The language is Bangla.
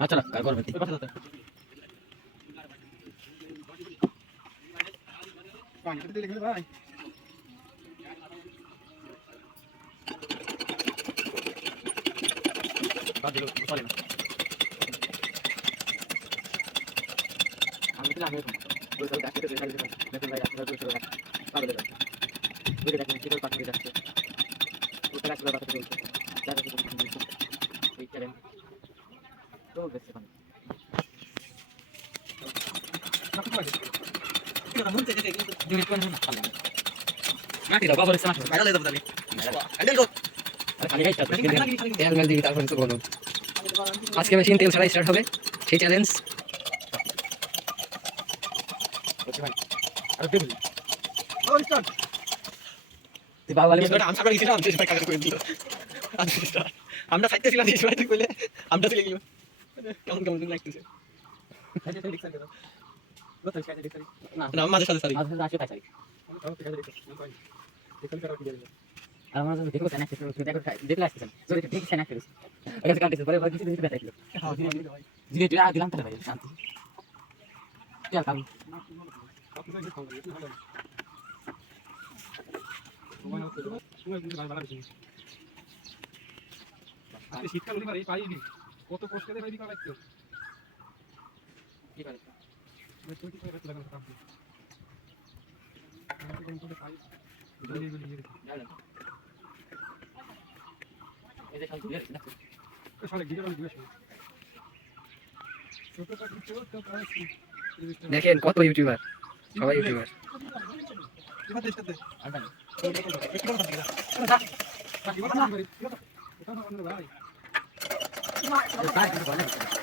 আচ্ছা না কার করবে ভাই বাদ দিলো চলে না আমি তো আমি ওই সব দেখতে দেখতে দেখতে ভাই আপনারা তো শুরু পাবে না ওই দেখেন কি করে পাঠিয়ে যাচ্ছে ওটা রাখতে বাতা বলছে যারা কিছু এই চ্যালেঞ্জ তো বেশি পানি মাটি দাও বাবা রেসা মাটি বাইরে দাও তাহলে হ্যান্ডেল কর আরে খালি গাইটা তেল মেল দিবি তারপর তো বলো আজকে মেশিন তেল ছাড়া স্টার্ট হবে সেই চ্যালেঞ্জ ওকে ভাই আরে দেব ও স্টার্ট তুই বাবা বলে আমি সামনে গেছিলাম সেই সময় কাজ করে দিল আমরা খাইতেছিলাম সেই সময় তুই কইলে আমরা চলে গেলাম কেমন কেমন লাগতেছে না মাঝে সাথে সারি আজ আসে তাই সারি আর আমার দেখো সেনা শেষ করে দেখো দেখলে আসছেন জোরে ঠিক সেনা শেষ আগে কাটতেছে পরে পরে কিছু দিন বেটা ছিল জিরে তুই দিলাম তাহলে ভাই শান্তি চল কাম শীতকাল হলে পারে পাইনি কত কষ্ট করে ভাই বিকাল লাগতো কি করে তুই কি করে লাগানো কাম আমি তো পাই এই যে শান্তি দেখো শালা গিয়ে গেল দিবস দেখেন কত ইউটিউবার সবাই ইউটিউবার এবার দেখতে দে আনবেন ভাই ভাই